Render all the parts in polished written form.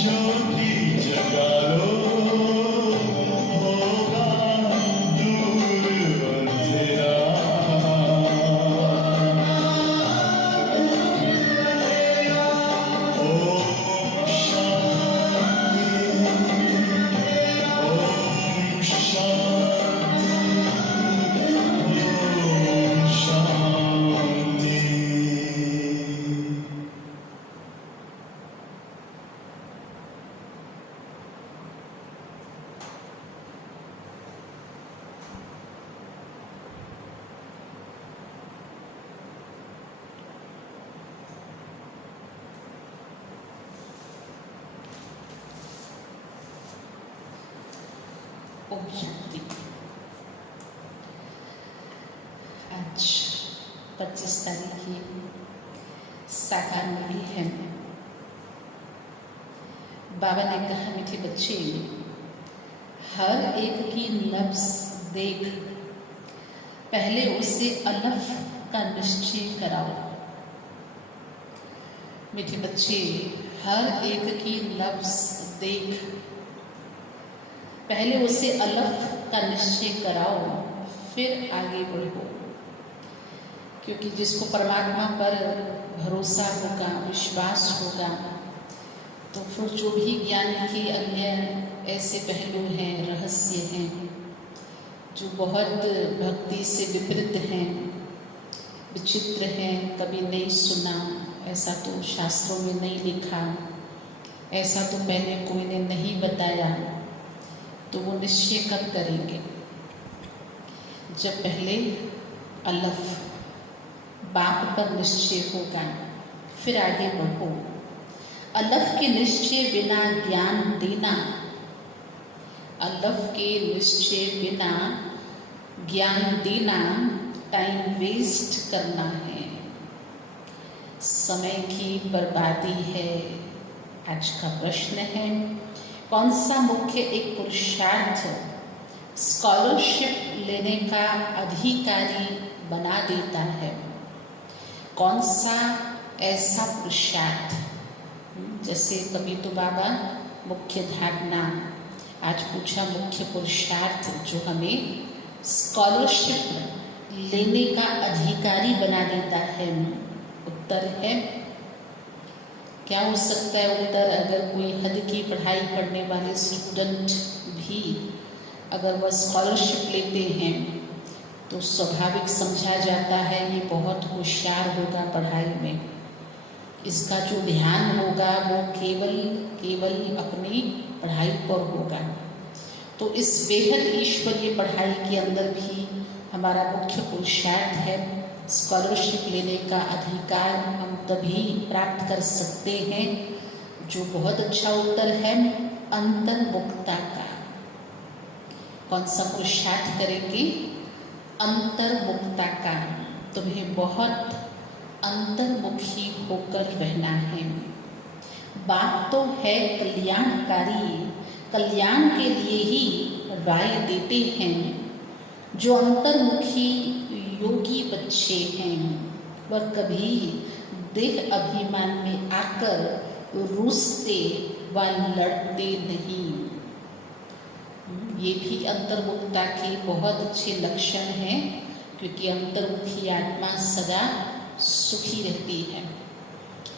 ज्योति जगा लो, होगा दूर अंधेरा। ओम शांति, ओम शांति, ओम शांति। ओम शांति। आज 25 तारीख की साकार मिली है। बाबा ने कहा, मीठे बच्चे, हर एक की नब्ज देख पहले उसे अलफ का निश्चय कराओ। मीठे बच्चे, हर एक की नब्ज देख पहले उसे अलफ का निश्चय कराओ, फिर आगे बढ़ो। क्योंकि जिसको परमात्मा पर भरोसा होगा, विश्वास होगा, तो फिर जो भी ज्ञान के अन्य ऐसे पहलू हैं, रहस्य हैं, जो बहुत भक्ति से विपरीत हैं, विचित्र हैं, कभी नहीं सुना, ऐसा तो शास्त्रों में नहीं लिखा, ऐसा तो पहले कोई ने नहीं बताया, तो वो निश्चय कब करेंगे? जब पहले अलफ बाप पर निश्चय होगा, फिर आगे बढ़ो। अलफ के निश्चय बिना ज्ञान देना, अलफ के निश्चय बिना ज्ञान देना टाइम वेस्ट करना है, समय की बर्बादी है। आज का प्रश्न है, कौन सा मुख्य एक पुरुषार्थ स्कॉलरशिप लेने का अधिकारी बना देता है? कौन सा ऐसा पुरुषार्थ, जैसे कभी तो बाबा मुख्य धारणा, आज पूछा मुख्य पुरुषार्थ जो हमें स्कॉलरशिप लेने का अधिकारी बना देता है। उत्तर है, क्या हो सकता है उत्तर? अगर कोई हद की पढ़ाई पढ़ने वाले स्टूडेंट भी अगर वह स्कॉलरशिप लेते हैं तो स्वाभाविक समझा जाता है ये बहुत होशियार होगा पढ़ाई में, इसका जो ध्यान होगा वो केवल अपनी पढ़ाई पर होगा। तो इस बेहद ईश्वरीय पढ़ाई के अंदर भी हमारा मुख्य पुरुषार्थ है स्कॉलरशिप लेने का अधिकार हम तभी प्राप्त कर सकते हैं, जो बहुत अच्छा उत्तर है अंतर्मुखता का। कौन सा पुरुषार्थ करेंगे? अंतर्मुखता का। तुम्हें बहुत अंतर्मुखी होकर रहना है। बात तो है कल्याणकारी, कल्याण के लिए ही राय देते हैं। जो अंतर्मुखी योगी बच्चे हैं वह कभी देह अभिमान में आकर रूसते व लड़ते नहीं। ये भी अंतर्मुखता के बहुत अच्छे लक्षण हैं, क्योंकि अंतर्मुखी आत्मा सदा सुखी रहती है।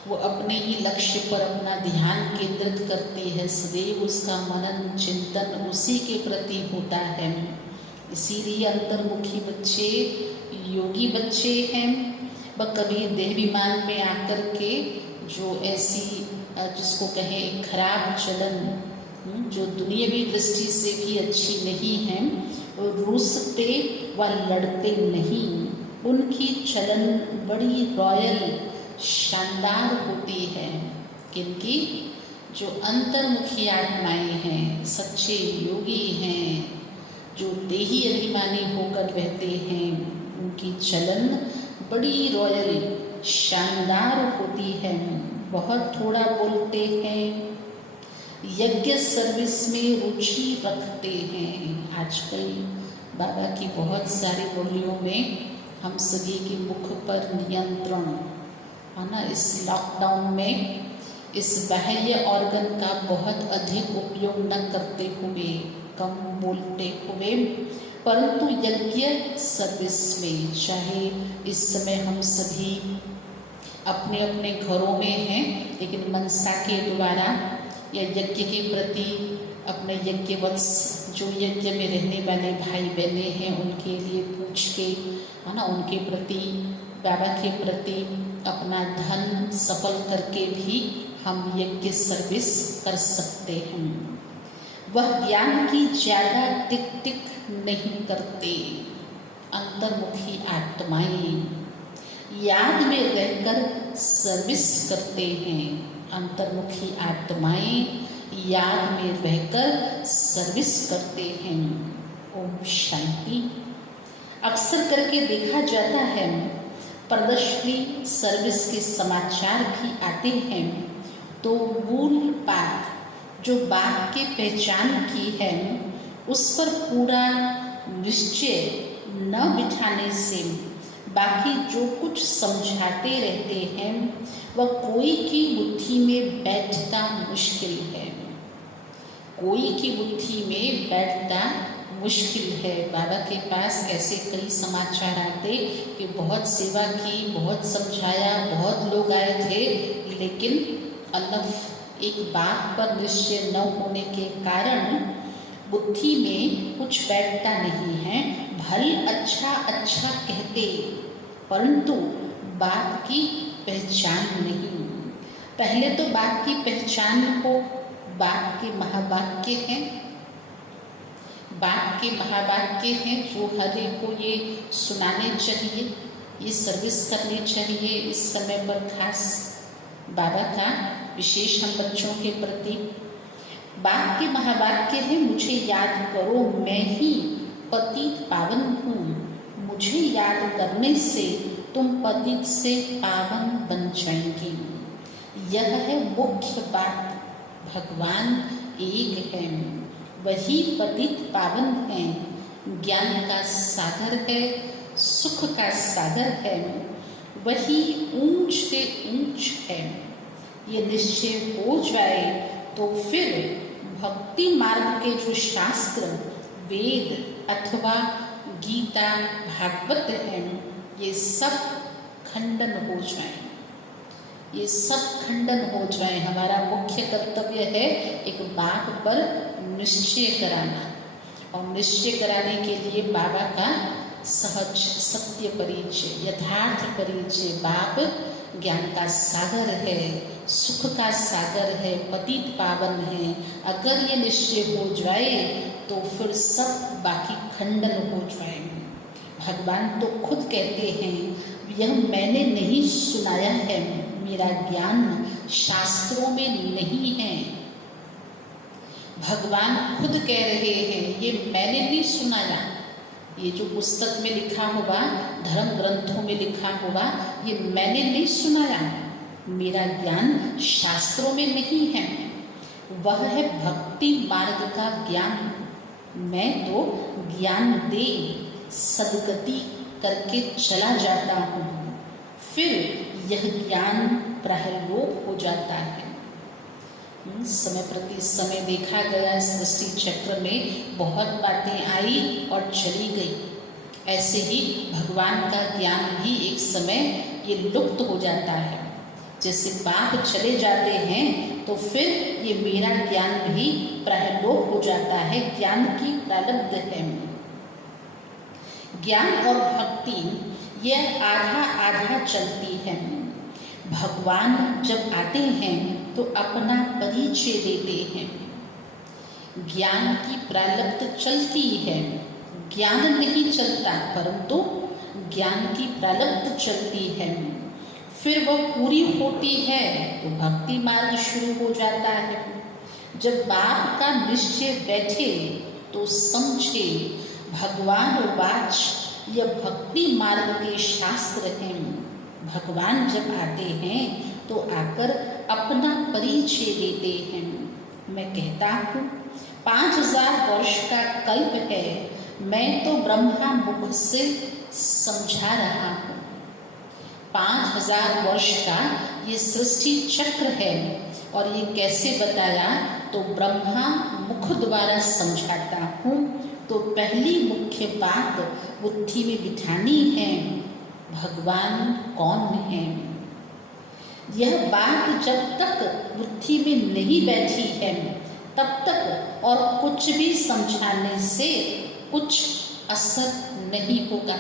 वो अपने ही लक्ष्य पर अपना ध्यान केंद्रित करती है, सदैव उसका मनन चिंतन उसी के प्रति होता है। इसीलिए अंतर्मुखी बच्चे योगी बच्चे हैं। वह कभी देहाभिमान में आकर के जो ऐसी जिसको कहें खराब चलन, जो दुनियावी दृष्टि से भी अच्छी नहीं है, रूसते व लड़ते नहीं। उनकी चलन बड़ी रॉयल शानदार होती है। किनकी? जो अंतर्मुखी आत्माएं हैं, सच्चे योगी हैं, जो देही अभिमानी होकर रहते हैं, उनकी चलन बड़ी रॉयल शानदार होती है। बहुत थोड़ा बोलते हैं, यज्ञ सर्विस में रुचि रखते हैं। आजकल बाबा की बहुत सारी बोलियों में हम सभी के मुख पर नियंत्रण है ना। इस लॉकडाउन में इस बाह्य ऑर्गन का बहुत अधिक उपयोग न करते हुए, कम बोलते हुए, परंतु यज्ञ सर्विस में, चाहे इस समय हम सभी अपने अपने घरों में हैं, लेकिन मनसा के द्वारा या यज्ञ के प्रति अपने यज्ञवत्स जो यज्ञ में रहने वाले भाई बहने हैं उनके लिए पूछ के, है ना, उनके प्रति, बाबा के प्रति अपना धन सफल करके भी हम यज्ञ सर्विस कर सकते हैं। वह ज्ञान की ज़्यादा टिक टिक नहीं करते। अंतर्मुखी आत्माएं याद में रहकर सर्विस करते हैं। अंतर्मुखी आत्माएं याद में रहकर सर्विस करते हैं। ओम शांति। अक्सर करके देखा जाता है प्रदर्शनी सर्विस के समाचार भी आते हैं, तो मूल बात जो बात की पहचान की है उस पर पूरा निश्चय न बिठाने से बाकी जो कुछ समझाते रहते हैं वह कोई की बुद्धि में बैठता मुश्किल है। कोई की बुद्धि में बैठता मुश्किल है। बाबा के पास ऐसे कई समाचार आते कि बहुत सेवा की, बहुत समझाया, बहुत लोग आए थे, लेकिन अलग एक बात पर निश्चय न होने के कारण बुद्धि में कुछ बैठता नहीं है। भले अच्छा अच्छा कहते, परंतु बात की पहचान नहीं। पहले तो बात की पहचान हो। बात के महावाक्य हैं, बात के महावाक्य हैं जो हर एक को ये सुनाने चाहिए, ये सर्विस करनी चाहिए। इस समय पर खास बाबा का विशेष हम बच्चों के प्रति बात के महावाक्य है, मुझे याद करो मैं ही पतित पावन हूँ। मुझे याद करने से तुम पतित से पावन बन जाएंगी। यह है मुख्य बात। भगवान एक है, वही पतित पावन है, ज्ञान का सागर है, सुख का सागर है, वही ऊंच से ऊंच है। ये निश्चय हो जाए तो फिर भक्ति मार्ग के जो शास्त्र, वेद अथवा गीता, भागवत हैं, ये सब खंडन हो जाए, ये सब खंडन हो जाए। हमारा मुख्य कर्तव्य है एक बात पर निश्चय कराना, और निश्चय कराने के लिए बाबा का सहज सत्य परिचय, यथार्थ परिचय। बाप ज्ञान का सागर है, सुख का सागर है, पतित पावन है। अगर ये निश्चय हो जाए तो फिर सब बाकी खंडन हो जाएंगे। भगवान तो खुद कहते हैं, यह मैंने नहीं सुनाया है, मेरा ज्ञान शास्त्रों में नहीं है। भगवान खुद कह रहे हैं, ये मैंने नहीं सुनाया। ये जो पुस्तक में लिखा होगा, धर्म ग्रंथों में लिखा होगा, ये मैंने नहीं सुनाया। मेरा ज्ञान शास्त्रों में नहीं है, वह है भक्ति मार्ग का ज्ञान। मैं तो ज्ञान दे सदगति करके चला जाता हूँ, फिर यह ज्ञान प्रायलोप हो जाता है। समय प्रति समय देखा गया, सृष्टि चक्र में बहुत बातें आई और चली गई। ऐसे ही भगवान का ज्ञान भी एक समय ये लुप्त हो जाता है। जैसे बाप चले जाते हैं तो फिर ये मेरा ज्ञान भी प्रायलोप हो जाता है। ज्ञान की प्रारब्ध है। ज्ञान और भक्ति यह आधा आधा चलती है। भगवान जब आते हैं तो अपना परिचय देते हैं। ज्ञान की प्रारब्ध चलती है, ज्ञान नहीं चलता, परंतु ज्ञान की प्रारब्ध चलती है। फिर वह पूरी होती है तो भक्ति मार्ग शुरू हो जाता है। जब बाप का निश्चय बैठे तो समझे भगवान वाच यह भक्ति मार्ग के शास्त्र हैं। भगवान जब आते हैं तो आकर अपना परिचय देते हैं। मैं कहता हूँ 5000 वर्ष का कल्प है, मैं तो ब्रह्मा मुख से समझा रहा हूँ। 5000 वर्ष का ये सृष्टि चक्र है, और ये कैसे बताया? तो ब्रह्मा मुख द्वारा समझाता हूँ। तो पहली मुख्य बात बुद्धि में बिठानी है, भगवान कौन है। यह बात जब तक बुद्धि में नहीं बैठी है तब तक और कुछ भी समझाने से कुछ असर नहीं होगा।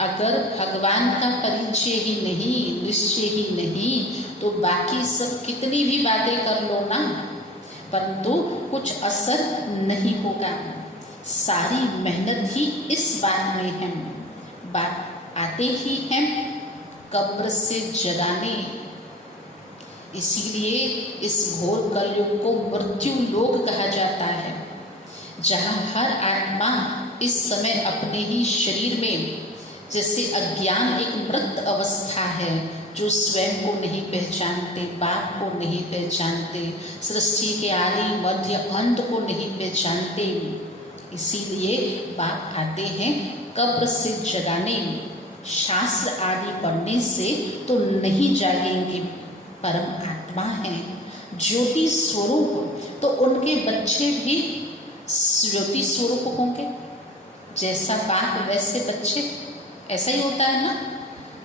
अगर भगवान का परिचय ही नहीं, निश्चय ही नहीं, तो बाकी सब कितनी भी बातें कर लो ना, परंतु कुछ असर नहीं होगा। सारी मेहनत ही इस बात में है। बात आते ही है कब्र से जगाने। इसीलिए इस घोर कलयुग को मृत्यु लोक कहा जाता है, जहाँ हर आत्मा इस समय अपने ही शरीर में, जैसे अज्ञान एक मृत अवस्था है, जो स्वयं को नहीं पहचानते, बाप को नहीं पहचानते, सृष्टि के आदि मध्य अंत को नहीं पहचानते। इसीलिए बाप आते हैं कब्र से जगाने। शास्त्र आदि पढ़ने से तो नहीं जागेंगे, परम आत्मा है, ज्योति स्वरूप, तो उनके बच्चे भी ज्योति स्वरूप होंगे। जैसा बाप वैसे बच्चे, ऐसा ही होता है ना।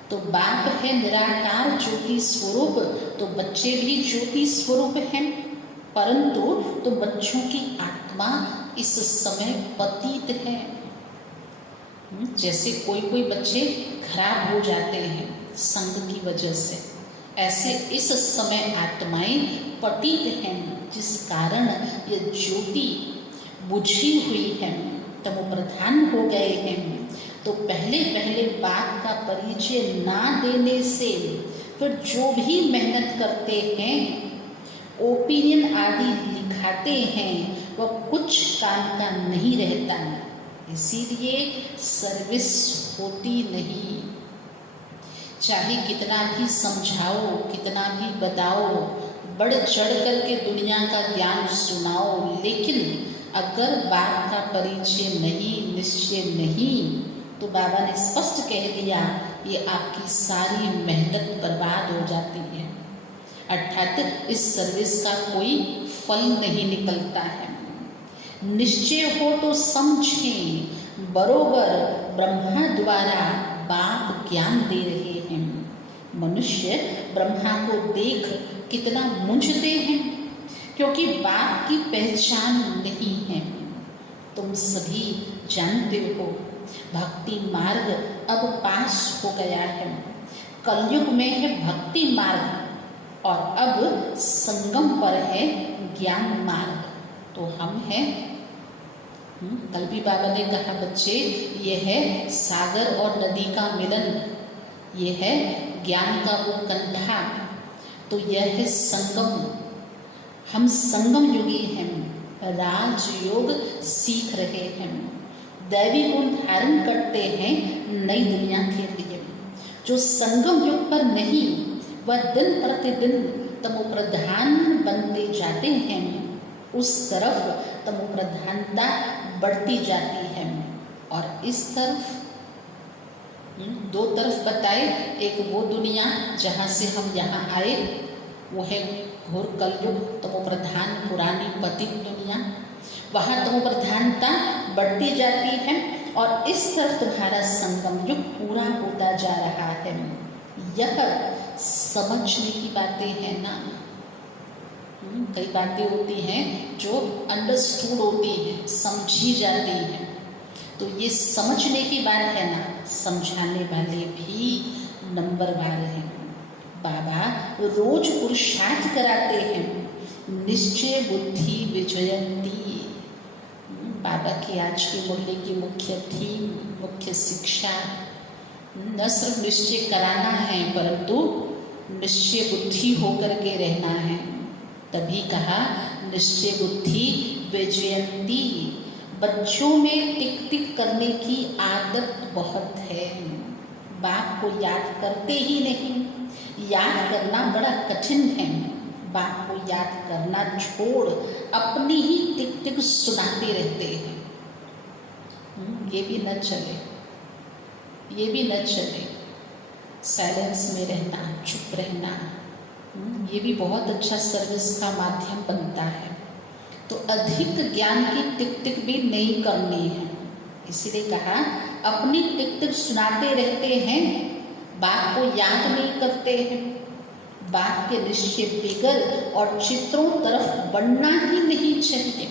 तो बाप है निराकार ज्योति स्वरूप, तो बच्चे भी ज्योति स्वरूप हैं, परंतु तो बच्चों की आत्मा इस समय पतित है। जैसे कोई बच्चे खराब हो जाते हैं संग की वजह से, ऐसे इस समय आत्माएं पतित हैं, जिस कारण ये ज्योति बुझी हुई है, तमो प्रधान हो गए हैं। तो पहले पहले बाप का परिचय ना देने से फिर जो भी मेहनत करते हैं, ओपिनियन आदि लिखाते हैं, वह कुछ काम का नहीं रहता। इसीलिए सर्विस होती नहीं। चाहे कितना भी समझाओ, कितना भी बताओ, बढ़ चढ़ करके दुनिया का ज्ञान सुनाओ, लेकिन अगर बाप का परिचय नहीं, निश्चय नहीं, तो बाबा ने स्पष्ट कह दिया, ये आपकी सारी मेहनत बर्बाद हो जाती है, अर्थात इस सर्विस का कोई फल नहीं निकलता है। निश्चय हो तो समझें, बरोबर ब्रह्मा द्वारा बाप ज्ञान दे रहे हैं। मनुष्य ब्रह्मा को देख कितना मुंझते हैं, क्योंकि बाप की पहचान नहीं है। तुम सभी जानते हो, भक्ति मार्ग अब पास हो गया है। कलयुग में है भक्ति मार्ग और अब संगम पर है ज्ञान मार्ग। तो हम हैं, कल भी बाबा ने कहा बच्चे, ये है सागर और नदी का मिलन, ये है ज्ञान का वो कंठा, तो यह है संगम। हम संगम युगी हैं, राजयोग सीख रहे हैं, दैवी गुण धारण करते हैं नई दुनिया के लिए। जो संगम युग पर नहीं, वह दिन प्रतिदिन तमो प्रधान बनते जाते हैं, उस तरफ तमो प्रधानता बढ़ती जाती है। और इस तरफ दो तरफ बताए, एक वो दुनिया जहाँ से हम यहाँ आए, वो है घोर कलयुग, तमो प्रधान पुरानी पतित दुनिया, वहाँ तमो प्रधानता बढ़ती जाती है। और इस तरफ तुम्हारा संगम युग पूरा होता जा रहा है। यह समझने की बातें हैं ना। कई बातें होती हैं जो अंडरस्टूड होती हैं, समझी जाती हैं, तो ये समझने की बात है ना। समझाने वाले भी नंबरवार हैं। बाबा रोज पुरुषार्थ कराते हैं, निश्चय बुद्धि विजयंती। बाबा की आज के मूल्य की मुख्य थीम, मुख्य शिक्षा, न सिर्फ निश्चय कराना है, परंतु निश्चय बुद्धि होकर के रहना है। तभी कहा निश्चय बुद्धि विजयंती। बच्चों में टिक टिक करने की आदत बहुत है, बाप को याद करते ही नहीं। याद करना बड़ा कठिन है, बाप को याद करना छोड़ अपनी ही टिक टिक सुनाते रहते हैं। ये भी न चले, ये भी न चले। साइलेंस में रहना, चुप रहना, ये भी बहुत अच्छा सर्विस का माध्यम बनता है। तो अधिक ज्ञान की टिक टिक भी नहीं करनी है, इसीलिए कहा अपनी टिक टिक सुनाते रहते हैं, बात को याद नहीं करते हैं। बात के निश्चय बिगड़ और चित्रों तरफ बढ़ना ही नहीं चाहिए।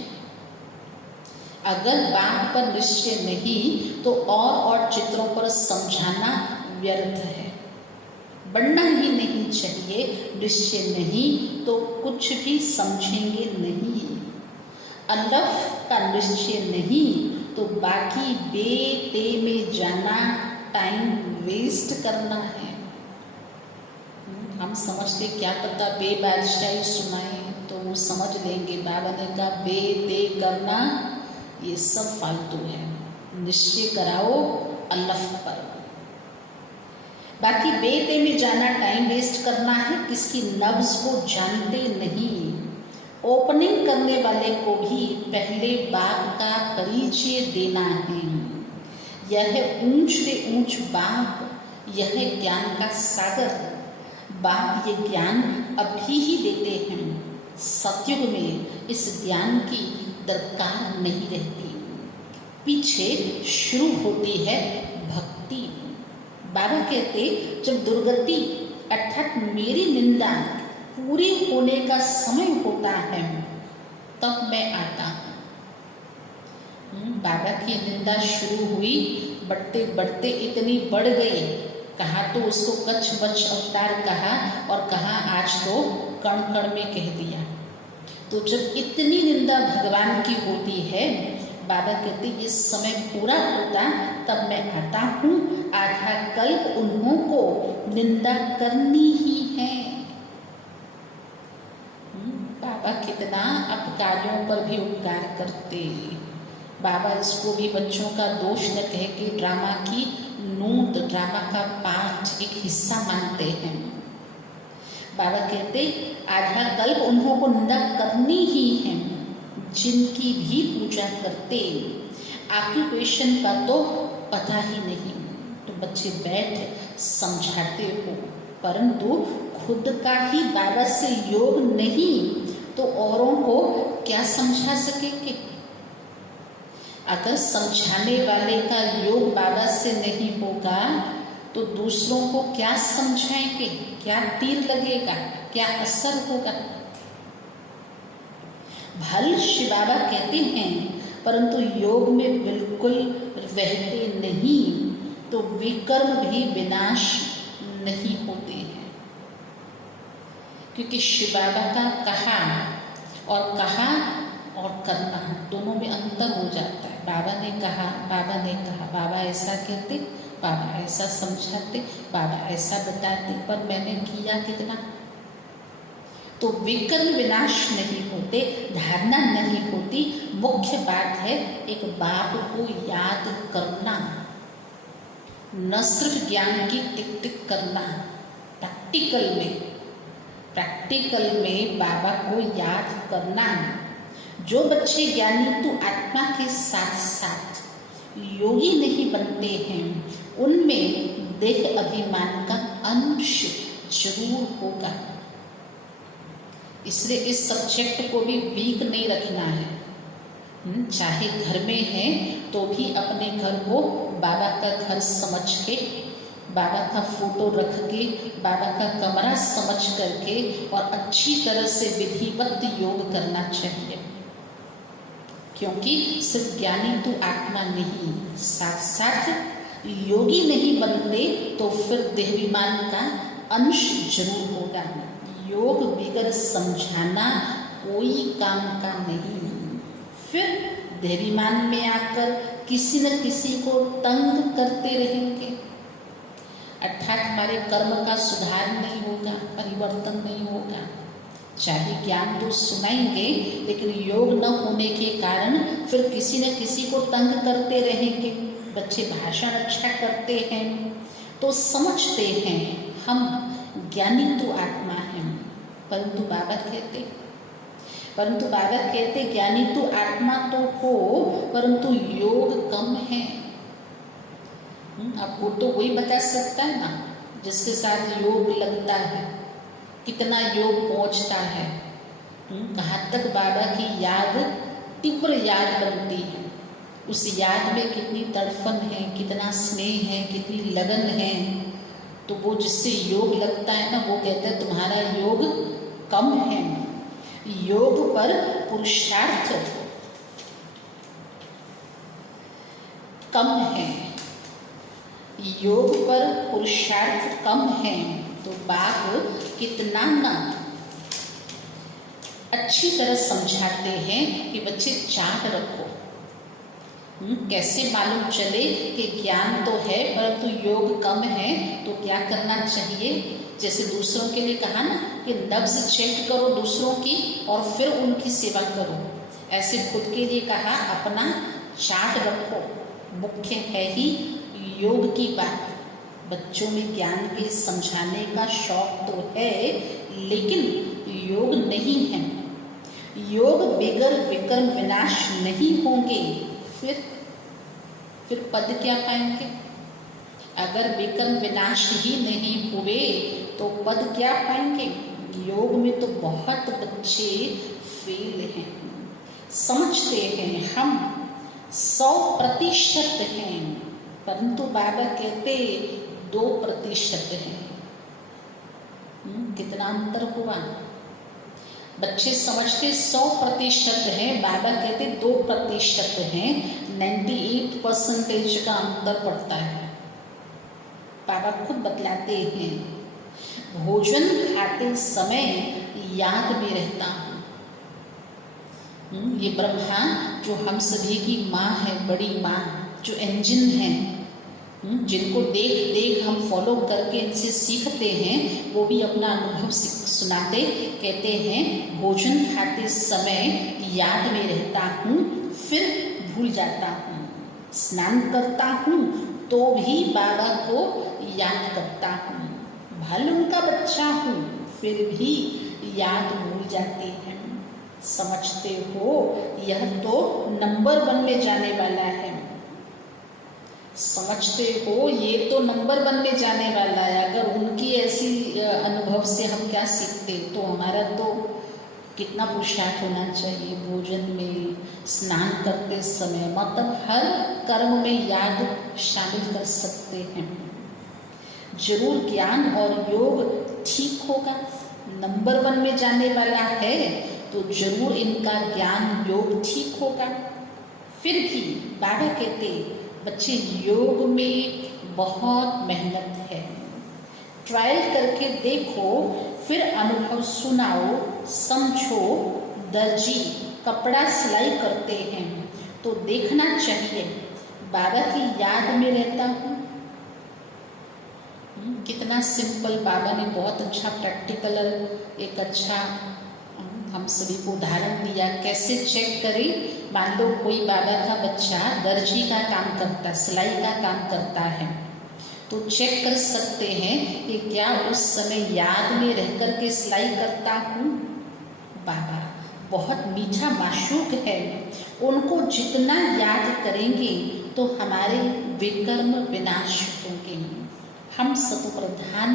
अगर बात पर निश्चय नहीं तो और चित्रों पर समझाना व्यर्थ है। बढ़ना ही नहीं चाहिए, निश्चय नहीं तो कुछ भी समझेंगे नहीं। अलफ का निश्चय नहीं तो बाकी बे में जाना, टाइम वेस्ट करना है। हम समझते क्या पता बे बादशाही सुनाए तो वो समझ लेंगे। बाबा ने कहा बे करना ये सब फालतू है, निश्चय कराओ अलफ पर। बाकी बे में जाना, टाइम वेस्ट करना है, किसकी नब्ज को जानते नहीं। ओपनिंग करने वाले को भी पहले बाप का परिचय देना है। यह ऊंच से ऊंच बाप, यह ज्ञान का सागर। बाप ये ज्ञान अभी ही देते हैं। सतयुग में इस ज्ञान की दरकार नहीं रहती, पीछे शुरू होती है भक्ति। बाबा कहते जब दुर्गति अर्थात मेरी निंदा पूरी होने का समय होता है तब मैं आता हूँ। बाबा की निंदा शुरू हुई, बढ़ते बढ़ते इतनी बढ़ गई, कहा तो उसको कच्छ बच्छ अवतार कहा और कहा आज तो कण कण में कह दिया। तो जब इतनी निंदा भगवान की होती है, बाबा कहते ये समय पूरा होता तब मैं आता हूँ। आधा कल्प उन्हों को निंदा करनी ही है। बाबा कितना अपकारियों पर भी उपकार करते। बाबा इसको भी बच्चों का दोष न कह के ड्रामा की नोट, ड्रामा का पाठ एक हिस्सा मानते हैं। बाबा कहते आधा कल्प उन्हों को निंदा करनी ही है, जिनकी भी पूजा करते। ऑक्यूपेशन का तो पता ही नहीं, तो बच्चे बैठ समझाते हो, परंतु खुद का ही बाबा से योग नहीं तो औरों को क्या समझा सकेंगे। अगर समझाने वाले का योग बाबा से नहीं होगा तो दूसरों को क्या समझाएंगे, क्या तीर लगेगा, क्या असर होगा। भल शिव बाबा कहते हैं, परंतु योग में बिल्कुल रहते नहीं तो विकर्म भी विनाश नहीं होते हैं। क्योंकि शिव बाबा का कहा और करना दोनों में अंतर हो जाता है। बाबा ने कहा, बाबा ऐसा कहते, बाबा ऐसा समझाते, बाबा ऐसा बताते, पर मैंने किया कितना। तो विकर्म विनाश नहीं होते, धारणा नहीं होती। मुख्य बात है एक बाप को याद करना, न सिर्फ ज्ञान की टिक टिक करना। प्रैक्टिकल में बाबा को याद करना। जो बच्चे ज्ञानी तो आत्मा के साथ साथ योगी नहीं बनते हैं, उनमें देह अभिमान का अंश जरूर होगा। इसलिए इस सब्जेक्ट को भी वीक नहीं रखना है। चाहे घर में है तो भी अपने घर को बाबा का घर समझ के, बाबा का फोटो रख के, बाबा का कमरा समझ करके और अच्छी तरह से विधिवत योग करना चाहिए। क्योंकि सिर्फ ज्ञानी तो आत्मा नहीं, साथ साथ योगी नहीं बनते तो फिर देहाभिमान का अंश जरूर होगा। योग बिगर समझाना कोई काम का नहीं। फिर देहाभिमान में आकर किसी न किसी को तंग करते रहेंगे, अर्थात हमारे कर्म का सुधार नहीं होगा, परिवर्तन नहीं होगा। चाहे ज्ञान तो सुनाएंगे, लेकिन योग न होने के कारण फिर किसी न किसी को तंग करते रहेंगे। बच्चे भाषण अच्छा करते हैं तो समझते हैं हम ज्ञानी तो आत्मा हैं, परंतु बाबा कहते ज्ञानी तो आत्मा तो हो, परंतु योग कम है। आपको तो वही बता सकता है ना जिसके साथ योग लगता है। कितना योग पहुंचता है। कहाँ तक बाबा की याद तीव्र याद बनती है, उस याद में कितनी तड़फन है, कितना स्नेह है, कितनी लगन है। तो वो जिससे योग लगता है ना, वो कहता है तुम्हारा योग कम है। योग पर पुरुषार्थ कम है, योग पर पुरुषार्थ कम है। तो बाप कितना ना अच्छी तरह समझाते हैं कि बच्चे चाट रखो। कैसे मालूम चले कि ज्ञान तो है परंतु योग कम है, तो क्या करना चाहिए। जैसे दूसरों के लिए कहा ना कि नब्ज चेक करो दूसरों की और फिर उनकी सेवा करो, ऐसे खुद के लिए कहा अपना चाट रखो। मुख्य है ही योग की बात। बच्चों में ज्ञान के समझाने का शौक तो है, लेकिन योग नहीं है। योग बिगर विकर्म विनाश नहीं होंगे, फिर पद क्या पाएंगे। अगर विकर्म विनाश ही नहीं हुए तो पद क्या पाएंगे। योग में तो बहुत बच्चे फेल हैं, समझते हैं हम 100% हैं, परंतु बाबा कहते 2% हैं। कितना अंतर हुआ। बच्चे समझते 100% हैं, बाबा कहते 2% हैं। 98% का अंतर पड़ता है। बाबा खुद बतलाते हैं, भोजन खाते समय याद में रहता हूँ। ये ब्रह्मा जो हम सभी की माँ है, बड़ी माँ, जो इंजन है, जिनको देख देख हम फॉलो करके इनसे सीखते हैं, वो भी अपना अनुभव सुनाते। कहते हैं भोजन खाते समय याद में रहता हूँ, फिर भूल जाता हूँ। स्नान करता हूँ तो भी बाबा को याद करता हूँ। भालू का बच्चा हूँ, फिर भी याद भूल जाते हैं। समझते हो, यह तो नंबर 1 में जाने वाला है। समझते हो, ये तो नंबर 1 में जाने वाला है। अगर उनकी ऐसी अनुभव से हम क्या सीखते, तो हमारा तो कितना पुरुषार्थ होना चाहिए। भोजन में, स्नान करते समय, मतलब हर कर्म में याद शामिल कर सकते हैं। जरूर ज्ञान और योग ठीक होगा। नंबर 1 में जाने वाला है तो जरूर इनका ज्ञान योग ठीक होगा। फिर भी बाबा कहते बच्चे योग में बहुत मेहनत है, ट्रायल करके देखो, फिर अनुभव सुनाओ, समझो। दर्जी कपड़ा सिलाई करते हैं तो देखना चाहिए बाबा की याद में रहता हूँ। कितना सिंपल बाबा ने बहुत अच्छा प्रैक्टिकल एक अच्छा हम सभी को उदाहरण दिया। कैसे चेक करें। मान लो कोई बाबा का बच्चा दर्जी का काम करता, सिलाई का काम करता है, तो चेक कर सकते हैं कि क्या उस समय याद में रह कर के सिलाई करता हूँ। बाबा बहुत मीठा माशूक है, उनको जितना याद करेंगे तो हमारे विकर्म विनाश होंगे, हम सतप्रधान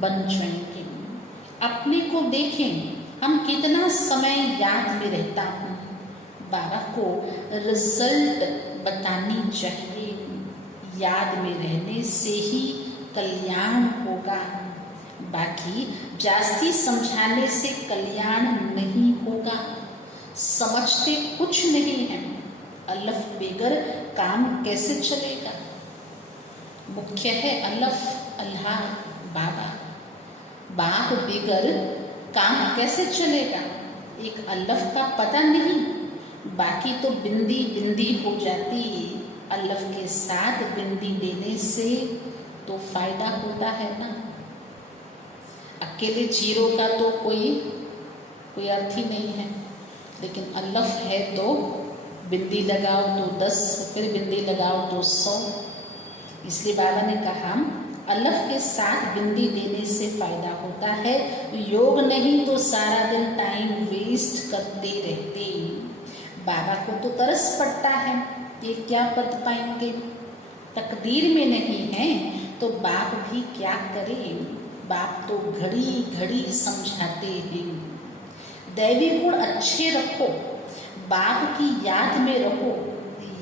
बन जाएंगे। अपने को देखें, हम कितना समय याद में रहता हूँ। बाबा को रिजल्ट बतानी चाहिए। याद में रहने से ही कल्याण होगा, बाकी जास्ती समझाने से कल्याण नहीं होगा। समझते कुछ नहीं है, अलफ बेगर काम कैसे चलेगा। मुख्य है अलफ, अल्लाह, बाबा। बाप बेगर काम कैसे चलेगा। एक अलफ का पता नहीं, बाकी तो बिंदी बिंदी हो जाती। अलफ के साथ बिंदी देने से तो फायदा होता है ना। अकेले जीरो का तो कोई अर्थ ही नहीं है, लेकिन अलफ है तो बिंदी लगाओ तो 10, फिर बिंदी लगाओ तो 100। इसलिए बाबा ने कहा अलफ के साथ बिंदी देने से फायदा होता है। योग नहीं तो सारा दिन टाइम वेस्ट करते रहते। बाबा को तो तरस पड़ता है, ये क्या पद पाएंगे। तकदीर में नहीं है तो बाप भी क्या करे। बाप तो घड़ी घड़ी समझाते हैं, दैवी गुण अच्छे रखो, बाप की याद में रहो,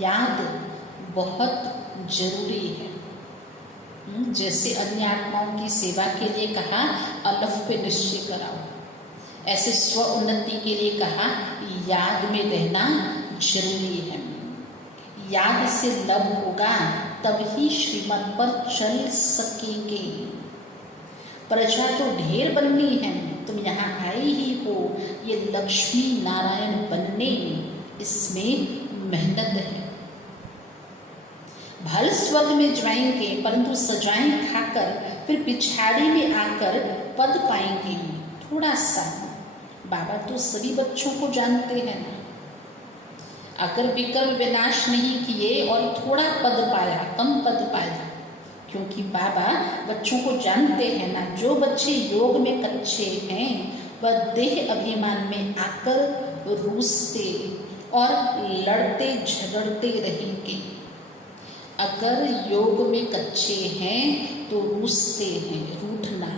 याद बहुत जरूरी है। जैसे अन्य आत्माओं की सेवा के लिए कहा अलफ पे निश्चय कराओ, ऐसे स्व उन्नति के लिए कहा याद में रहना जरूरी है। याद से लव होगा तभी श्रीमत पर चल सकेंगे। प्रजा तो ढेर बननी है, तुम यहाँ आए ही हो ये लक्ष्मी नारायण बनने, इसमें मेहनत है। भल स्वर्ग में जाएंगे परंतु सजाएं खाकर फिर पिछाड़ी में आकर पद पाएंगे थोड़ा सा। बाबा तो सभी बच्चों को जानते हैं ना, अगर विकर्म विनाश नहीं किए और थोड़ा पद पाया, कम पद पाया, क्योंकि बाबा बच्चों को जानते हैं ना, जो बच्चे योग में कच्चे हैं वह देह अभिमान में आकर रूसते और लड़ते झगड़ते रहेंगे। अगर योग में कच्चे हैं तो रूसते हैं, रूठना,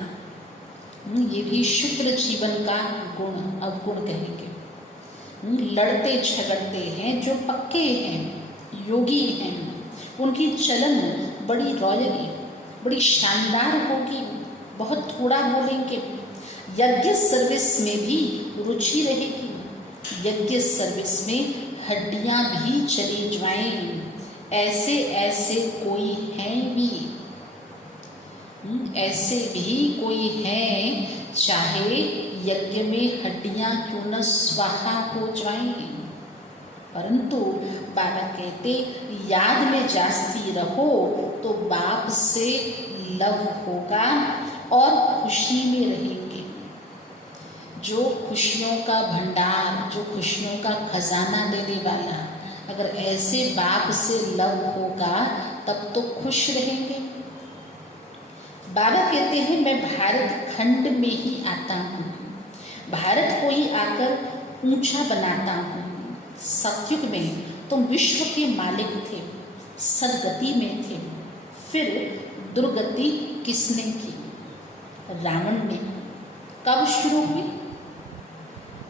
ये भी शुक्र जीवन का गुण, अवगुण कहेंगे। लड़ते झगड़ते हैं, जो पक्के हैं, योगी हैं, उनकी चलन बड़ी रॉयली, बड़ी शानदार होगी, बहुत थोड़ा बोलेंगे। यज्ञ सर्विस में भी रुचि रहेगी, यज्ञ सर्विस में हड्डियां भी चली जाएं, ऐसे ऐसे कोई हैं भी, ऐसे भी कोई हैं, चाहे यज्ञ में हड्डियां क्यों न स्वाहा हो जाएं, परंतु बाबा कहते याद में जास्ती रहो तो बाप से लव होगा और खुशी में रहेंगे। जो खुशियों का भंडार, जो खुशियों का खजाना देने वाला, अगर ऐसे बाप से लव होगा तब तो खुश रहेंगे। बाबा कहते हैं मैं भारत खंड में ही आता हूँ, भारत को ही आकर ऊंचा बनाता हूँ। सतयुग में तुम विश्व के मालिक थे, सदगति में थे, फिर दुर्गति किसने की? रावण ने। कब शुरू हुई?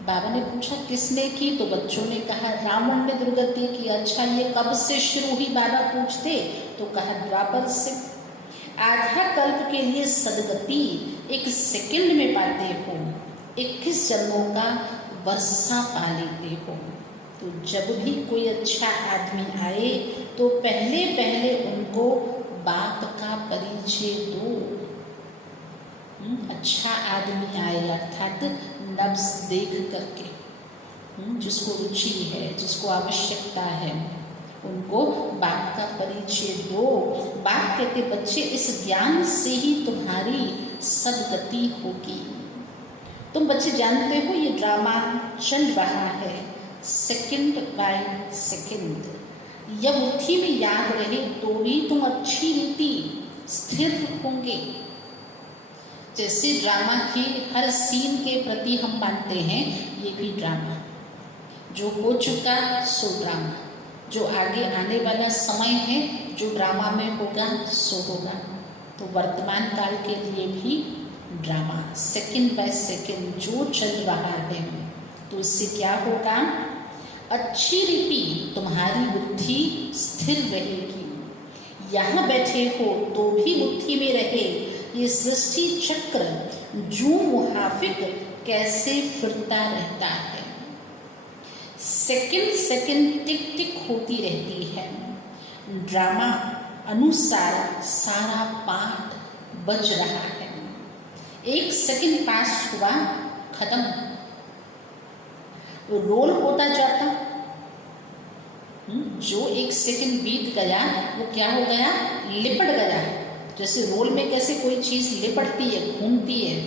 बाबा ने पूछा किसने की, तो बच्चों ने कहा रावण ने दुर्गति की। अच्छा ये कब से शुरू हुई? बाबा पूछते तो कहा द्वापर से। आधा कल्प के लिए सदगति एक सेकंड में पाते हो, 21 जन्मों का वर्षा पा लेते हो। तो जब भी कोई अच्छा आदमी आए तो पहले पहले उनको बाप का परिचय दो। अच्छा आदमी आए अर्थात नब्ज देख करके, जिसको रुचि है, जिसको आवश्यकता है, उनको बाप का परिचय दो। बाप कहते बच्चे इस ज्ञान से ही तुम्हारी सदगति होगी। तुम बच्चे जानते हो ये ड्रामा चल रहा है सेकंड बाय सेकंड। यह बुद्धि में याद रहे तो भी तुम अच्छी रीति स्थिर होंगे। जैसे ड्रामा के हर सीन के प्रति हम मानते हैं, ये भी ड्रामा, जो हो चुका सो ड्रामा, जो आगे आने वाला समय है जो ड्रामा में होगा सो होगा। तो वर्तमान काल के लिए भी ड्रामा सेकंड बाय सेकंड जो चल रहा है, तो इससे क्या होगा? अच्छी रीति तुम्हारी बुद्धि स्थिर रहेगी। यहाँ बैठे हो तो भी बुद्धि में रहे ये सृष्टि चक्र जो मुहाफिक कैसे फिरता रहता है, सेकंड सेकंड टिक टिक होती रहती है। ड्रामा अनुसार सारा पाठ बज रहा है। एक सेकंड पास हुआ, खत्म, रोल होता जाता। जो एक सेकंड बीत गया वो क्या हो गया? लिपट गया। जैसे रोल में कैसे कोई चीज़ लिपटती है, घूमती है,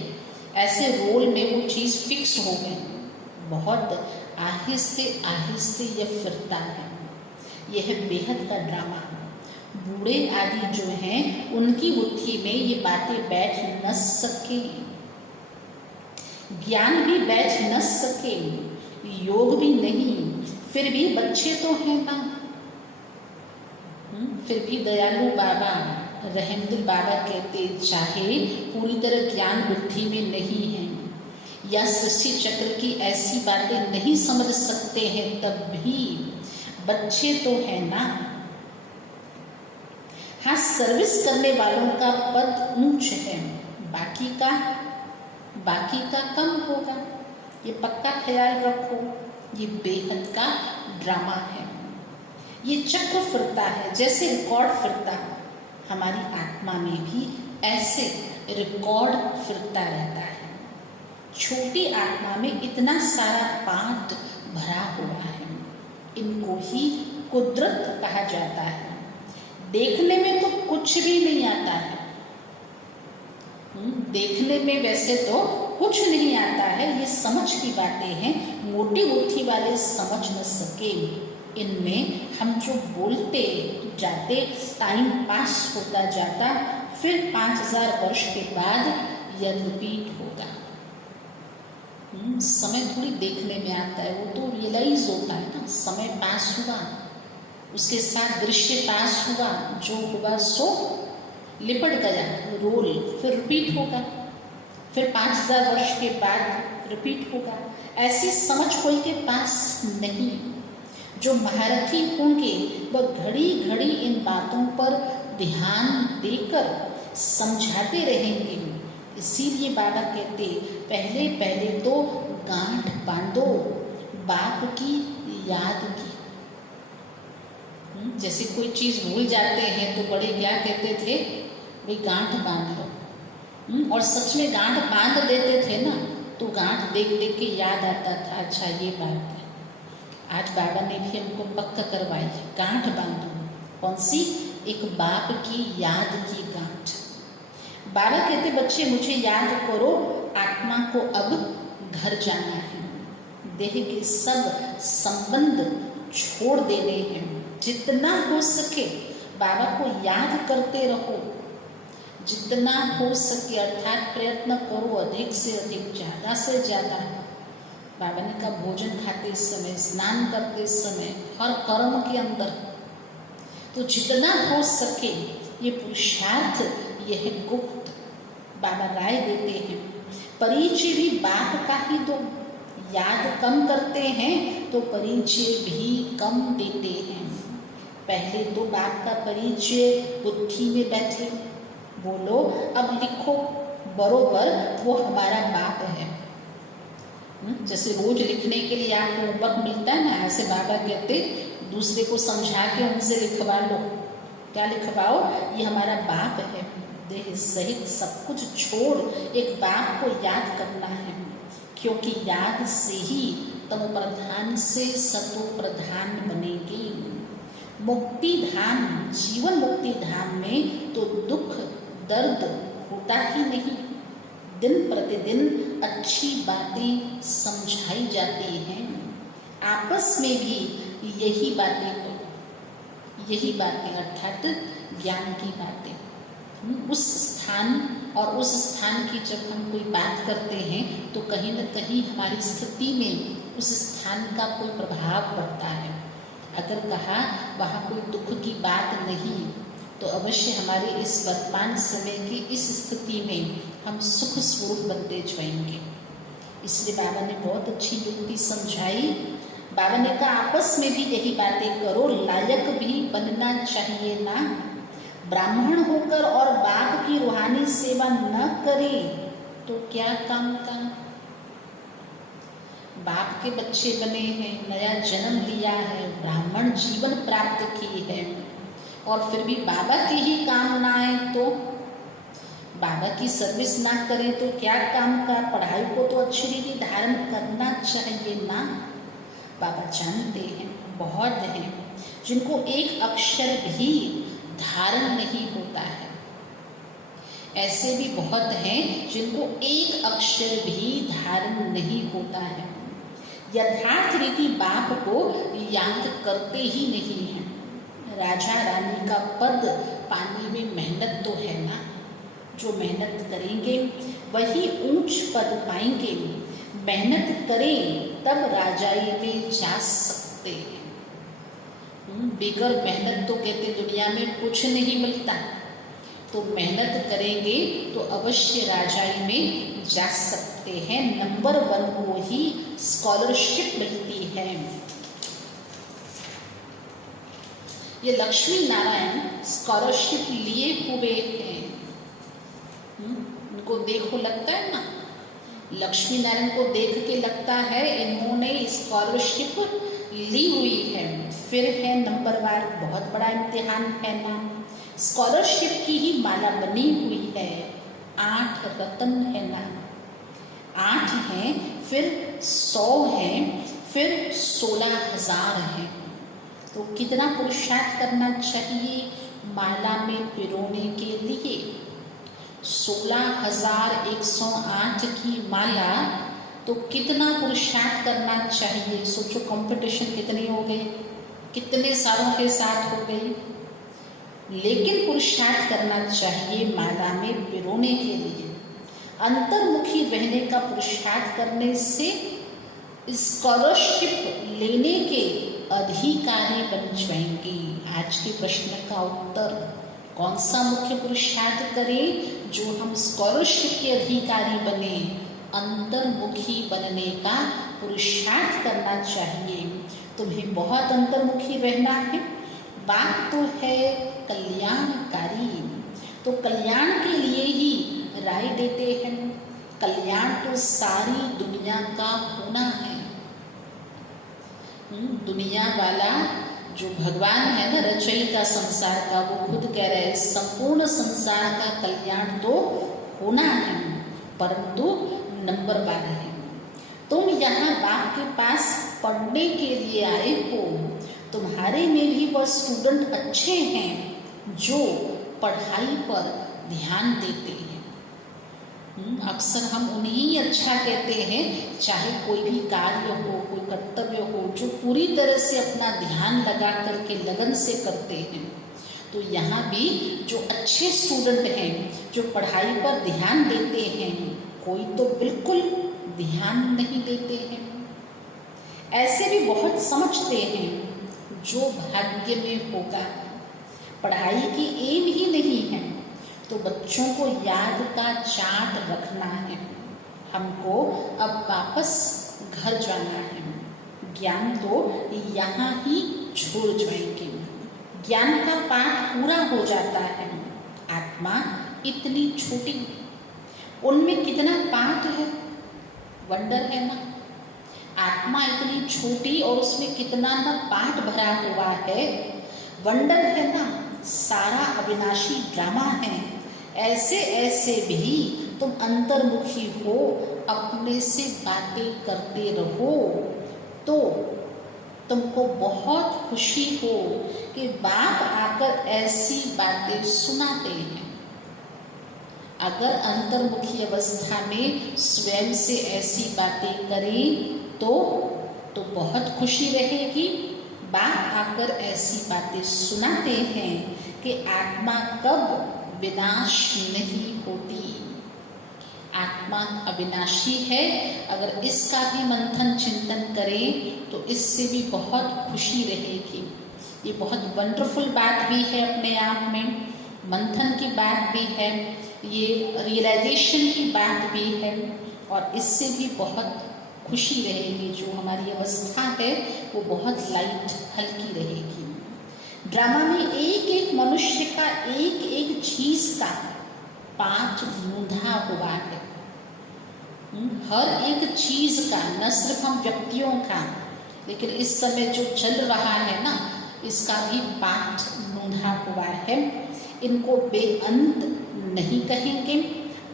ऐसे रोल में वो चीज़ फिक्स हो गई। बहुत आहिस्ते आहिस्ते यह फिरता है। यह बेहद का ड्रामा। बूढ़े आदि जो हैं उनकी बुद्धि में ये बातें बैठ न सके, ज्ञान भी बैठ न सके, योग भी नहीं, फिर भी बच्चे तो हैं ना, फिर भी दयालु बाबा रहमदिल बाबा कहते चाहे पूरी तरह ज्ञान बुद्धि में नहीं है या सृष्टि चक्र की ऐसी बातें नहीं समझ सकते हैं, तब भी बच्चे तो है ना। हाँ, सर्विस करने वालों का पद ऊंच है, बाकी का कम होगा, ये पक्का ख्याल रखो। ये बेहद का ड्रामा है, ये चक्र फिरता है जैसे रिकॉर्ड फिरता है। हमारी आत्मा में भी ऐसे रिकॉर्ड फिरता रहता है। छोटी आत्मा में इतना सारा पाठ भरा हुआ है, इनको ही कुदरत कहा जाता है। देखने में तो कुछ भी नहीं आता है, देखने में वैसे तो कुछ नहीं आता है, ये समझ की बातें हैं, मोटी बुद्धि वाले समझ न सके। इनमें हम जो बोलते जाते, टाइम पास होता जाता, फिर 5000 वर्ष के बाद यह रिपीट होगा। समय थोड़ी देखने में आता है, वो तो रियलाइज होता है ना। समय पास हुआ, उसके साथ दृश्य पास हुआ, जो हुआ सो लिपट गया, रोल फिर रिपीट होगा, फिर 5000 वर्ष के बाद रिपीट होगा। ऐसी समझ कोई के पास नहीं। जो महारथी होंगे वह घड़ी घड़ी इन बातों पर ध्यान देकर समझाते रहेंगे। इसीलिए बाबा कहते पहले पहले तो गांठ बांधो बाप की याद की। जैसे कोई चीज़ भूल जाते हैं तो बड़े क्या कहते थे, भाई गांठ बांध लो। और सच में गांठ बांध देते थे ना, तो गांठ देख देख के याद आता था, अच्छा ये बात है। आज बाबा ने भी हमको पक्का करवाई, गांठ बांधो। कौन सी? एक बाप की याद की गांठ। बाबा कहते बच्चे मुझे याद करो, आत्मा को अब घर जाना है, देह के सब संबंध छोड़ देने हैं। जितना हो सके बाबा को याद करते रहो, जितना हो सके, अर्थात प्रयत्न करो अधिक से अधिक, ज़्यादा से ज़्यादा। बाबा ने कहा भोजन खाते समय, स्नान करते समय, हर कर्म के अंदर, तो जितना हो सके ये पुरुषार्थ, यह गुप्त बाबा राय देते हैं। परिचय भी बाप का ही दो। याद कम करते हैं तो परिचय भी कम देते हैं। पहले तो बाप का परिचय बुद्धि में बैठे, बोलो अब लिखो बरोबर वो हमारा बाप है। जैसे रोज लिखने के लिए आपको होमवर्क मिलता है ना, ऐसे बाबा कहते दूसरे को समझा के उनसे लिखवा लो। क्या लिखवाओ? ये हमारा बाप है। देह सहित सब कुछ छोड़ एक बाप को याद करना है, क्योंकि याद से ही तमो प्रधान से सतो प्रधान बनेगी। मुक्ति धाम, जीवन मुक्ति धाम में तो दुख दर्द होता ही नहीं। दिन प्रतिदिन अच्छी बातें समझाई जाती हैं। आपस में भी यही बातें करो, यही बातें अर्थात ज्ञान की बातें। उस स्थान और उस स्थान की जब हम कोई बात करते हैं तो कहीं न कहीं हमारी स्थिति में उस स्थान का कोई प्रभाव पड़ता है। अगर कहा वहाँ कोई दुख की बात नहीं, तो अवश्य हमारे इस वर्तमान समय की इस स्थिति में हम सुख स्वरूप बनते जाएंगे। इसलिए बाबा ने बहुत अच्छी युक्ति समझाई। बाबा ने कहा आपस में भी यही बातें करो, लायक भी बनना चाहिए ना। ब्राह्मण होकर और बाप की रूहानी सेवा न करे तो क्या काम का। बाप के बच्चे बने हैं, नया जन्म लिया है, ब्राह्मण जीवन प्राप्त की है, और फिर भी बाबा के ही काम ना आए तो, बाबा की सर्विस ना करें तो क्या काम का। पढ़ाई को तो अच्छी रीति धारण करना चाहिए ना। बाबा जानते हैं बहुत हैं जिनको एक अक्षर भी धारण नहीं होता है। ऐसे भी बहुत हैं जिनको एक अक्षर भी धारण नहीं होता है। यथार्थ रीति बाप को याद करते ही नहीं हैं। राजा रानी का पद पाने में मेहनत तो है ना। जो मेहनत करेंगे वही ऊंच पद पाएंगे। मेहनत करें तब राजाई में जा सकते हैं। बेगर मेहनत तो कहते दुनिया में कुछ नहीं मिलता। तो मेहनत करेंगे तो अवश्य राजाई में जा सकते हैं। नंबर 1 को ही स्कॉलरशिप मिलती है। ये लक्ष्मी नारायण स्कॉलरशिप लिए हुए हैं। इनको देखो, लगता है ना, लक्ष्मी नारायण को देख के लगता है इन्होंने स्कॉलरशिप ली हुई है। फिर है नंबर 1, बहुत बड़ा इम्तिहान है ना। स्कॉलरशिप की ही माला बनी हुई है। 8 रत्न है ना, 8 हैं, फिर 100 हैं, फिर 16,000 हैं। तो कितना पुरुषार्थ करना चाहिए माला में पिरोने के लिए? 16,108 की माला, तो कितना पुरुषार्थ करना चाहिए? सोचो, कंपटीशन कितनी हो गई, कितने सालों के साथ हो गई। लेकिन पुरुषार्थ करना चाहिए माला में पिरोने के लिए। अंतर्मुखी रहने का पुरुषार्थ करने से स्कॉलरशिप लेने के अधिकारी बन जाएंगे। आज के प्रश्न का उत्तर, कौन सा मुख्य पुरुषार्थ करें जो हम स्कॉलरशिप के अधिकारी बने? अंतर्मुखी बनने का पुरुषार्थ करना चाहिए। तुम्हें बहुत अंतर्मुखी रहना है। बात तो है कल्याणकारी, तो कल्याण के लिए ही राय देते हैं। कल्याण तो सारी दुनिया का होना है। दुनिया वाला जो भगवान है ना, रचयिता संसार का, वो खुद कह रहे हैं संपूर्ण संसार का कल्याण तो होना है, परंतु नंबर 12 है। तुम यहाँ बाप के पास पढ़ने के लिए आए हो। तुम्हारे में भी वह स्टूडेंट अच्छे हैं जो पढ़ाई पर ध्यान देते हैं। अक्सर हम उन्हीं अच्छा कहते हैं, चाहे कोई भी कार्य हो, कोई कर्तव्य हो, जो पूरी तरह से अपना ध्यान लगा करके लगन से करते हैं। तो यहाँ भी जो अच्छे स्टूडेंट हैं, जो पढ़ाई पर ध्यान देते हैं, कोई तो बिल्कुल ध्यान नहीं देते हैं। ऐसे भी बहुत समझते हैं जो भाग्य में होगा। पढ़ाई की एम ही नहीं है, तो बच्चों को याद का चार्ट रखना है। हमको अब वापस घर जाना है, ज्ञान तो यहाँ ही छोड़ जाएंगे। ज्ञान का पाठ पूरा हो जाता है। आत्मा इतनी छोटी, उनमें कितना पाठ है, वंडर है ना। आत्मा इतनी छोटी और उसमें कितना ना पाठ भरा हुआ है, वंडर है ना। सारा अविनाशी ड्रामा है। ऐसे ऐसे भी तुम अंतर्मुखी हो, अपने से बातें करते रहो, तो तुमको बहुत खुशी हो कि बाप आकर ऐसी बातें सुनाते हैं। अगर अंतर्मुखी अवस्था में स्वयं से ऐसी बातें करें तो बहुत खुशी रहेगी। बाप आकर ऐसी बातें सुनाते हैं कि आत्मा कब विनाश नहीं होती। आत्मा अविनाशी है। अगर इसका भी मंथन चिंतन करें तो इससे भी बहुत खुशी रहेगी। ये बहुत वंडरफुल बात भी है अपने आप में, मंथन की बात भी है, ये रियलाइजेशन की बात भी है, और इससे भी बहुत खुशी रहेगी। जो हमारी अवस्था है वो बहुत लाइट, हल्की रहेगी। ड्रामा में एक एक मनुष्य का, एक एक चीज का पाठ मूंधा हुआ है। हर एक चीज का, न सिर्फ हम व्यक्तियों का, लेकिन इस समय जो चल रहा है ना, इसका भी पाठ मूंधा हुआ है। इनको बेअंत नहीं कहेंगे।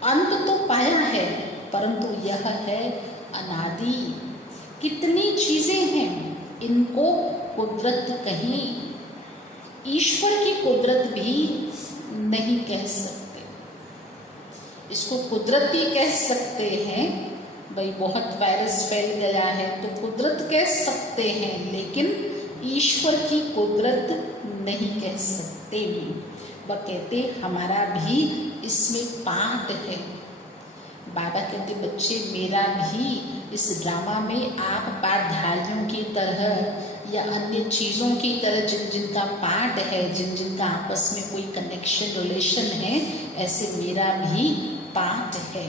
अंत तो पाया है, परंतु यह है अनादि। कितनी चीजें हैं, इनको कुदरत कहीं, ईश्वर की कुदरत भी नहीं कह सकते। इसको कुदरत ही कह सकते हैं। भाई बहुत वायरस फैल गया है तो कुदरत कह सकते हैं, लेकिन ईश्वर की कुदरत नहीं कह सकते। वह कहते हमारा भी इसमें पार्ट है। बाबा कहते बच्चे, मेरा भी इस ड्रामा में आप पाठधारियों की तरह या अन्य चीज़ों की तरह जिन जिनका पार्ट है, जिन जिनका आपस में कोई कनेक्शन रिलेशन है, ऐसे मेरा भी पार्ट है।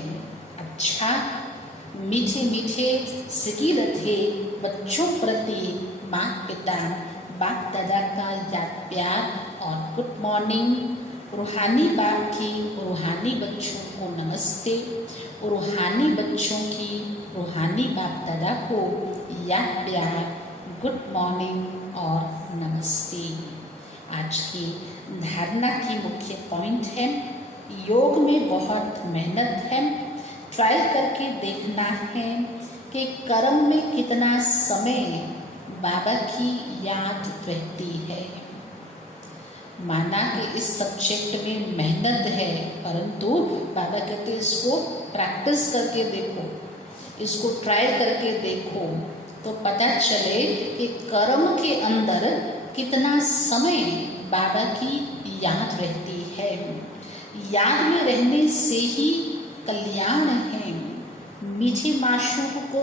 अच्छा, मीठे मीठे सिकी रखे बच्चों प्रति माता पिता बाप दादा का याद प्यार और गुड मॉर्निंग। रूहानी बाप की रूहानी बच्चों को नमस्ते, रूहानी बच्चों की रूहानी बाप दादा को याद प्यार, गुड मॉर्निंग और नमस्ते। आज की धारणा की मुख्य पॉइंट है, योग में बहुत मेहनत है। ट्राई करके देखना है कि कर्म में कितना समय बाबा की याद रहती है। माना कि इस सब्जेक्ट में मेहनत है, परंतु बाबा कहते हैं इसको प्रैक्टिस करके देखो, इसको ट्राई करके देखो, तो पता चले कि कर्म के अंदर कितना समय बाबा की याद रहती है। याद में रहने से ही कल्याण है। मीठे माशूक को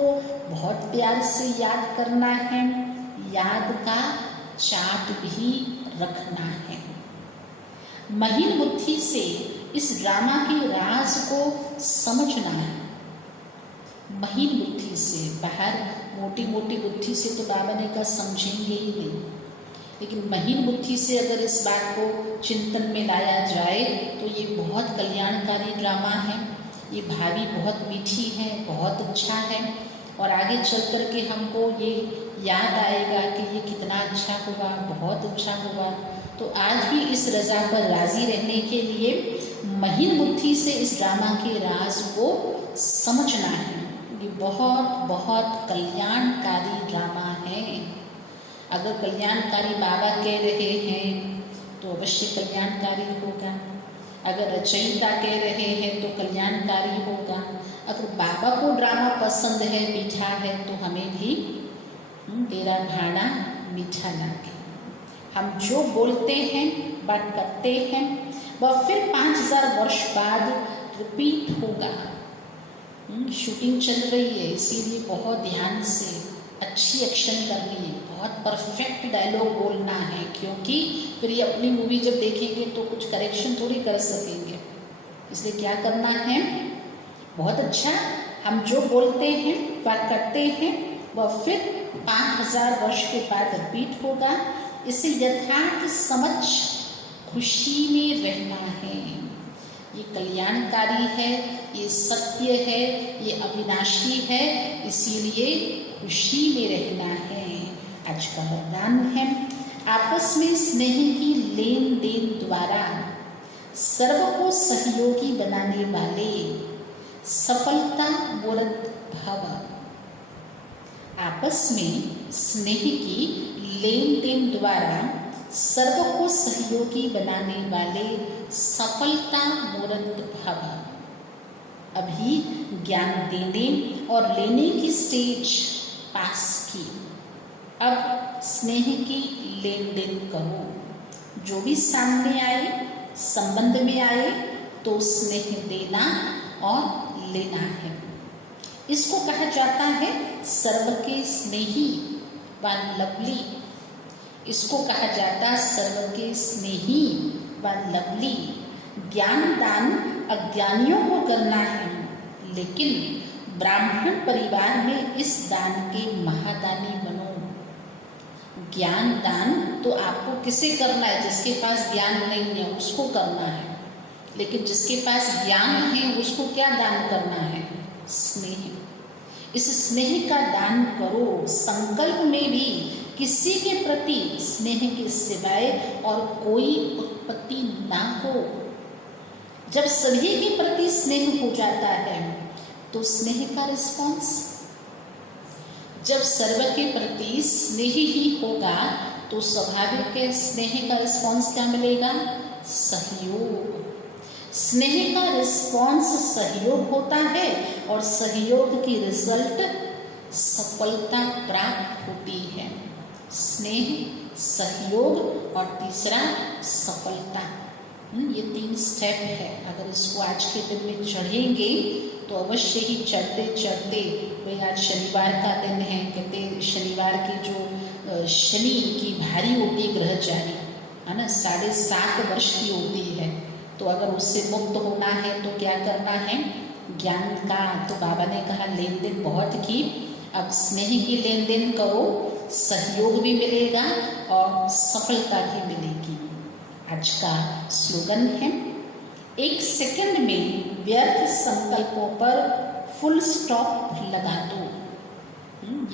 बहुत प्यार से याद करना है, याद का चार्ट भी रखना है। महीन बुद्धि से इस ड्रामा के राज को समझना है। महीन बुद्धि से, बाहर मोटी मोटी बुद्धि से तो बाबा ने कहा समझेंगे ही नहीं, लेकिन महीन बुद्धि से अगर इस बात को चिंतन में लाया जाए तो ये बहुत कल्याणकारी ड्रामा है। ये भावी बहुत मीठी है, बहुत अच्छा है, और आगे चल कर के हमको ये याद आएगा कि ये कितना अच्छा हुआ, बहुत अच्छा हुआ। तो आज भी इस रज़ा पर राज़ी रहने के लिए महीन बुद्धि से इस ड्रामा के राज को समझना है। ये बहुत बहुत कल्याणकारी ड्रामा है। अगर कल्याणकारी बाबा कह रहे हैं तो अवश्य कल्याणकारी होगा। अगर रचयिता कह रहे हैं तो कल्याणकारी होगा। अगर बाबा को ड्रामा पसंद है, मीठा है, तो हमें भी तेरा भाड़ा मीठा लगे। हम जो बोलते हैं, बात करते हैं, वह फिर 5000 वर्ष बाद रिपीट होगा। शूटिंग चल रही है, इसीलिए बहुत ध्यान से अच्छी एक्शन करनी है, बहुत परफेक्ट डायलॉग बोलना है, क्योंकि फिर ये अपनी मूवी जब देखेंगे तो कुछ करेक्शन थोड़ी कर सकेंगे। इसलिए क्या करना है, बहुत अच्छा हम जो बोलते हैं, बात करते हैं, वह फिर 5000 वर्ष के बाद रिपीट होगा। इसे यथार्थ समझ खुशी में रहना है। ये कल्याणकारी है, ये सत्य है, ये अविनाशी है, इसीलिए खुशी में रहना है। आज का वरदान है, आपस में स्नेह की लेन देन द्वारा सर्व को सहयोगी बनाने वाले सफलता मूर्त भव। आपस में स्नेह की लेन देन द्वारा सर्व को सहयोगी बनाने वाले सफलता मूर्त भव। अभी ज्ञान देने और लेने की स्टेज पास की, अब स्नेह की लेन देन करो। जो भी सामने आए, संबंध में आए, तो स्नेह देना और लेना है। इसको कहा जाता है सर्व के स्नेही व लवली। इसको कहा जाता है सर्व के स्नेही व लवली। ज्ञान दान अज्ञानियों को करना है, लेकिन ब्राह्मण परिवार में इस दान के महादानी बनो। ज्ञान दान तो आपको किसे करना है, जिसके पास ज्ञान नहीं है उसको करना है, लेकिन जिसके पास ज्ञान है उसको क्या दान करना है, स्नेह। इस स्नेह का दान करो। संकल्प में भी किसी के प्रति स्नेह के सिवाय और कोई उत्पत्ति ना हो। जब सभी के प्रति स्नेह हो जाता है तो स्नेह का रिस्पॉन्स, जब सर्व के प्रति स्नेह ही होगा तो स्वाभाविक है स्नेह का रिस्पॉन्स क्या मिलेगा, सहयोग। स्नेह का रिस्पॉन्स सहयोग होता है और सहयोग की रिजल्ट सफलता प्राप्त होती है। स्नेह, सहयोग और तीसरा सफलता, ये 3 स्टेप है। अगर इसको आज के दिन में चढ़ेंगे तो अवश्य ही चढ़ते चढ़ते, भाई आज शनिवार का दिन है, कहते शनिवार की जो शनि की भारी होती ग्रहचारी है ना, 7.5 वर्ष की होती है। तो अगर उससे मुक्त होना है तो क्या करना है, ज्ञान का, तो बाबा ने कहा लेन देन बहुत की, अब स्नेह की लेन देन करो, सहयोग भी मिलेगा और सफलता भी मिलेगी। आज का स्लोगन है, 1 सेकंड में व्यर्थ संकल्पों पर फुल स्टॉप लगा दो।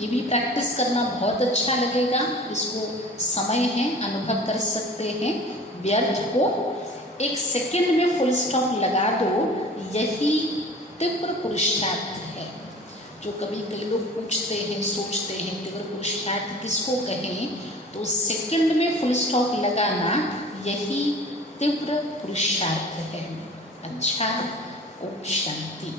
ये भी प्रैक्टिस करना बहुत अच्छा लगेगा, इसको समय है, अनुभव कर सकते हैं। व्यर्थ को 1 सेकंड में फुल स्टॉप लगा दो, यही तीव्र पुरुषार्थ है। जो कभी कई लोग पूछते हैं, सोचते हैं तीव्र पुरुषार्थ किसको कहें, तो सेकंड में फुल स्टॉप लगाना यही तीव्र पुरुषार्थ है। अच्छा, ओम शांति।